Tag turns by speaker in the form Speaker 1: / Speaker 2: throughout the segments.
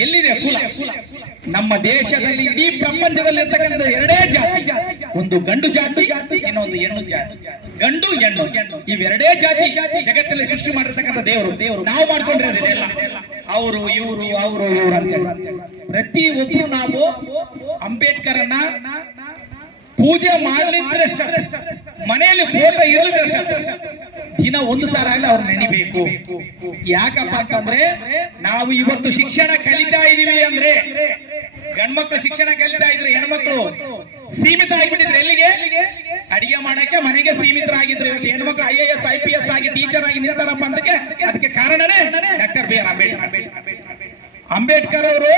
Speaker 1: ಎಲ್ಲಿದೆ ಕುಲ? ನಮ್ಮ ದೇಶದಲ್ಲಿ ಇಡೀ ಪ್ರಪಂಚದಲ್ಲಿ ಇರ್ತಕ್ಕಂಥ ಎರಡೇ ಜಾತಿ. ಒಂದು ಗಂಡು ಜಾತಿ, ಇನ್ನೊಂದು ಹೆಣ್ಣು ಜಾತಿ. ಗಂಡು, ಹೆಣ್ಣು. ಇವೆರಡೇ ಜಾತಿ ಜಗತ್ತಲ್ಲಿ ಸೃಷ್ಟಿ ಮಾಡಿರ್ತಕ್ಕಂಥ ದೇವರು. ದೇವರು ನಾವು ಮಾಡ್ಕೊಂಡಿರೋದಿದೆಲ್ಲ ಅವರು, ಇವರು ಅವರು, ಇವರು ಅಂತ. ಪ್ರತಿ ಒಬ್ಬರು ನಾವು ಅಂಬೇಡ್ಕರನ್ನ ಪೂಜೆ ಮಾಡ್ಲಿದ್ರೆ. ಮನೆಯಲ್ಲಿ ಫೋಟೋ ಇರಲಿದ್ರೆ ದಿನ ಒಂದು ಸಾರ ಆಗಲಿ ಅವ್ರು ನೆನಿಬೇಕು. ಯಾಕಪ್ಪ ಅಂತಂದ್ರೆ ನಾವು ಇವತ್ತು ಶಿಕ್ಷಣ ಕಲಿತಾ ಇದೀವಿ ಅಂದ್ರೆ ಗಂಡ್ಮಕ್ಳು ಶಿಕ್ಷಣ ಕಲಿತಾ ಇದ್ರೆ ಹೆಣ್ಮಕ್ಳು ಸೀಮಿತ ಆಗ್ಬಿಟ್ಟಿದ್ರೆ ಎಲ್ಲಿಗೆ? ಅಡಿಗೆ ಮಾಡಕ್ಕೆ ಮನೆಗೆ ಸೀಮಿತರಾಗಿದ್ರು ಇವತ್ತು ಹೆಣ್ಮಕ್ಳು I A S I P S ಆಗಿ ಟೀಚರ್ ಆಗಿ ನಿಂತಾರಪ್ಪ ಅಂತಕ್ಕೆ ಅದಕ್ಕೆ ಕಾರಣನೇ doctor B R Ambedkar. Ambedkar ಅವರು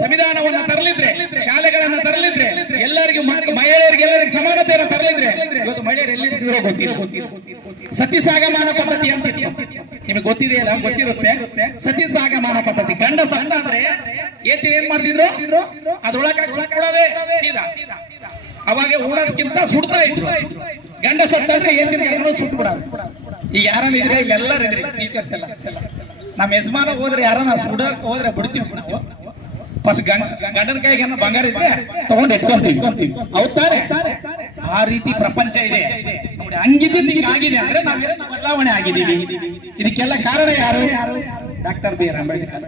Speaker 1: ಸಂವಿಧಾನವನ್ನ ತರಲಿದ್ರೆ, ಶಾಲೆಗಳನ್ನ ತರಲಿದ್ರೆ ಎಲ್ಲರಿಗೂ ಮ- ಮಹಿಳೆಯರಿಗೆ ಸಮಾನತೆಯನ್ನು ತರಲಿದ್ರೆ ಇವತ್ತು ಮಹಿಳೆಯರು ಎಲ್ಲಿರೋ ಗೊತ್ತಿಲ್ಲ. ಸತಿ ಸಾಗಮಾನ ಪದ್ಧತಿ ಅಂತ ನಿಮಗೆ ಗೊತ್ತಿದೆಯಲ್ಲ ಗೊತ್ತಿರುತ್ತೆ. ಸತಿ ಸಾಗಮಾನ ಪದ್ಧತಿ. ಗಂಡ ಸಣ್ಣ ಅಂದ್ರೆ ಏತಿ ಏನ್ ಮಾಡ್ತಿದ್ರು? ಅದ್ರೊಳಗಾಗಿ ಸುಟ್ಬಿಡೋದೇ ಅವಾಗ ಊಡೋದಕ್ಕಿಂತ ಸುಡ್ತಾ ಇದ್ರು. ಗಂಡ ಸತ್ತಂದ್ರೆ ಏನ್ ಸುಟ್ಟು ಬಿಡ ಈಗ ಯಾರನ್ನ ಇದ್ರೆ, ಇಲ್ಲೆಲ್ಲರೂ ಇದ್ರಿ ಟೀಚರ್ಸ್ ಎಲ್ಲ. ನಮ್ಮ ಯಜಮಾನ ಹೋದ್ರೆ ಯಾರನ್ನ ಸುಡಕ್ ಹೋದ್ರೆ ಬಿಡ್ತೀವಿ. ನಾವು ಫಸ್ಟ್ ಗಂಡನ ಕೈಗೆ ಏನೋ ಬಂಗಾರ ಇದ್ರೆ ತಗೊಂಡು ಎತ್ಕೊಂತೀವಿ. ಹೌದಾರೆ ಆ ರೀತಿ ಪ್ರಪಂಚ ಇದೆ. ನೋಡಿ, ಹಂಗಿದ್ದು ಹಿಂಗಾಗಿದೆ ಅಂದ್ರೆ ನಾವ್ ಎಷ್ಟು ಬದಲಾವಣೆ ಆಗಿದ್ದೀವಿ. ಇದಕ್ಕೆಲ್ಲ ಕಾರಣ ಯಾರು? Doctor B R Ambedkar.